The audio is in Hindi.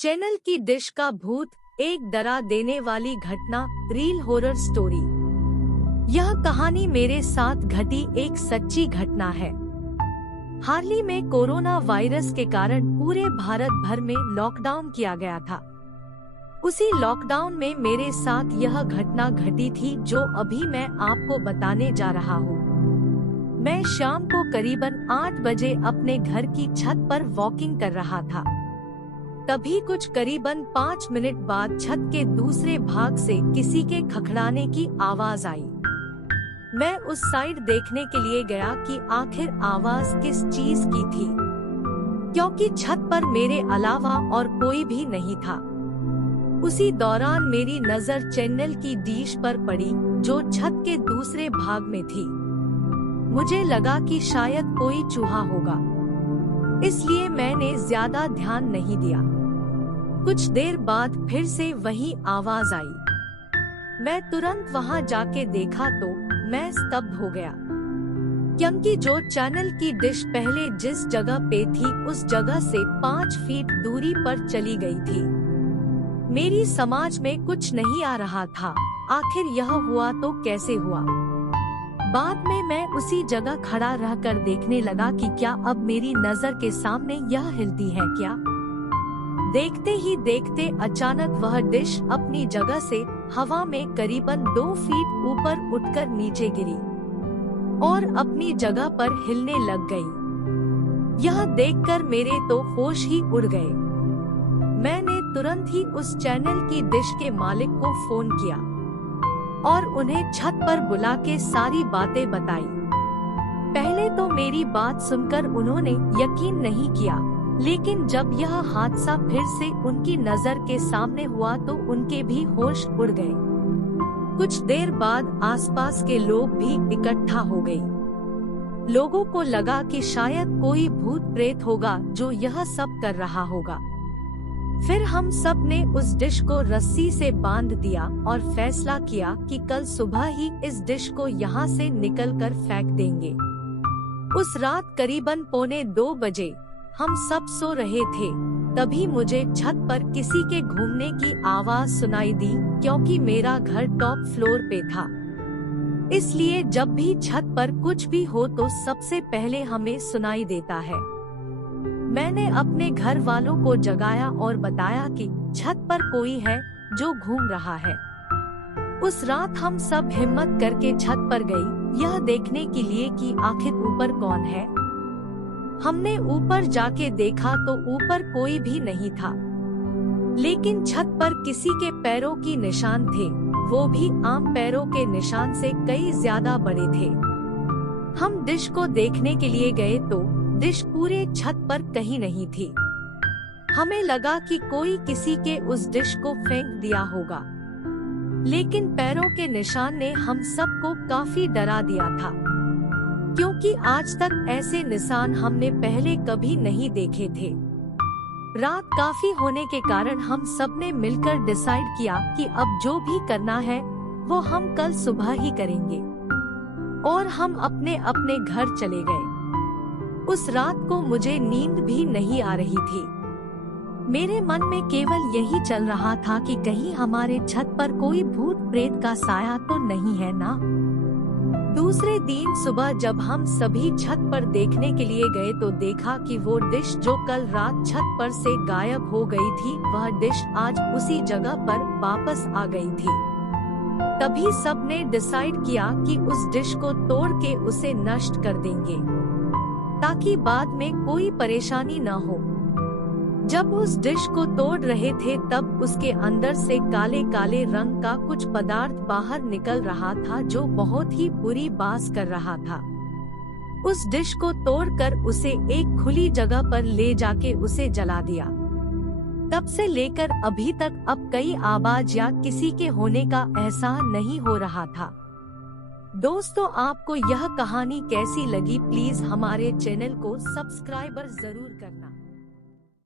चैनल की डिश का भूत, एक डरा देने वाली घटना, रियल हॉरर स्टोरी। यह कहानी मेरे साथ घटी एक सच्ची घटना है। हाल ही में कोरोना वायरस के कारण पूरे भारत भर में लॉकडाउन किया गया था। उसी लॉकडाउन में मेरे साथ यह घटना घटी थी जो अभी मैं आपको बताने जा रहा हूँ। मैं शाम को करीबन 8 बजे अपने घर की छत पर वॉकिंग कर रहा था। तभी कुछ करीबन 5 मिनट बाद छत के दूसरे भाग से किसी के खखड़ाने की आवाज आई। मैं उस साइड देखने के लिए गया कि आखिर आवाज किस चीज की थी, क्योंकि छत पर मेरे अलावा और कोई भी नहीं था। उसी दौरान मेरी नजर चैनल की डिश पर पड़ी जो छत के दूसरे भाग में थी। मुझे लगा कि शायद कोई चूहा होगा, इसलिए मैंने ज्यादा ध्यान नहीं दिया। कुछ देर बाद फिर से वही आवाज आई। मैं तुरंत वहां जाके देखा तो मैं स्तब्ध हो गया, क्योंकि जो चैनल की डिश पहले जिस जगह पे थी उस जगह से 5 फीट दूरी पर चली गई थी। मेरी समझ में कुछ नहीं आ रहा था, आखिर यह हुआ तो कैसे हुआ। बाद में मैं उसी जगह खड़ा रहकर देखने लगा कि क्या अब मेरी नजर के सामने यह हिलती है क्या। देखते ही देखते अचानक वह डिश अपनी जगह से हवा में करीबन 2 फीट ऊपर उठकर नीचे गिरी और अपनी जगह पर हिलने लग गई। यह देखकर मेरे तो होश ही उड़ गए। मैंने तुरंत ही उस चैनल की डिश के मालिक को फोन किया और उन्हें छत पर बुला के सारी बातें बताई। पहले तो मेरी बात सुनकर उन्होंने यकीन नहीं किया, लेकिन जब यह हादसा फिर से उनकी नजर के सामने हुआ तो उनके भी होश उड़ गए। कुछ देर बाद आसपास के लोग भी इकट्ठा हो गए। लोगों को लगा कि शायद कोई भूत प्रेत होगा जो यह सब कर रहा होगा। फिर हम सब ने उस डिश को रस्सी से बांध दिया और फैसला किया कि कल सुबह ही इस डिश को यहाँ से निकलकर फेंक देंगे। उस रात करीबन 1:45 बजे हम सब सो रहे थे, तभी मुझे छत पर किसी के घूमने की आवाज सुनाई दी, क्योंकि मेरा घर टॉप फ्लोर पे था। इसलिए जब भी छत पर कुछ भी हो तो सबसे पहले हमें सुनाई देता है। मैंने अपने घर वालों को जगाया और बताया कि छत पर कोई है जो घूम रहा है। उस रात हम सब हिम्मत करके छत पर गई, यह देखने के लिए कि आखिर ऊपर कौन है। हमने ऊपर जाके देखा तो ऊपर कोई भी नहीं था, लेकिन छत पर किसी के पैरों की निशान थे, वो भी आम पैरों के निशान से कई ज्यादा बड़े थे। हम डिश को देखने के लिए गए तो डिश पूरे छत पर कहीं नहीं थी। हमें लगा कि कोई किसी के उस डिश को फेंक दिया होगा, लेकिन पैरों के निशान ने हम सबको काफी डरा दिया था, क्योंकि आज तक ऐसे निशान हमने पहले कभी नहीं देखे थे। रात काफी होने के कारण हम सबने मिलकर डिसाइड किया कि अब जो भी करना है वो हम कल सुबह ही करेंगे, और हम अपने अपने घर चले गए। उस रात को मुझे नींद भी नहीं आ रही थी। मेरे मन में केवल यही चल रहा था कि कहीं हमारे छत पर कोई भूत प्रेत का साया तो नहीं है ना। दूसरे दिन सुबह जब हम सभी छत पर देखने के लिए गए तो देखा कि वो डिश जो कल रात छत पर से गायब हो गई थी, वह डिश आज उसी जगह पर वापस आ गई थी। तभी सबने डिसाइड किया कि उस डिश को तोड़ के उसे नष्ट कर देंगे, ताकि बाद में कोई परेशानी न हो। जब उस डिश को तोड़ रहे थे तब उसके अंदर से काले काले रंग का कुछ पदार्थ बाहर निकल रहा था जो बहुत ही बुरी बास कर रहा था। उस डिश को तोड़कर उसे एक खुली जगह पर ले जाके उसे जला दिया। तब से लेकर अभी तक अब कई आवाज या किसी के होने का एहसास नहीं हो रहा था। दोस्तों, आपको यह कहानी कैसी लगी, प्लीज हमारे चैनल को सब्सक्राइब जरूर करना।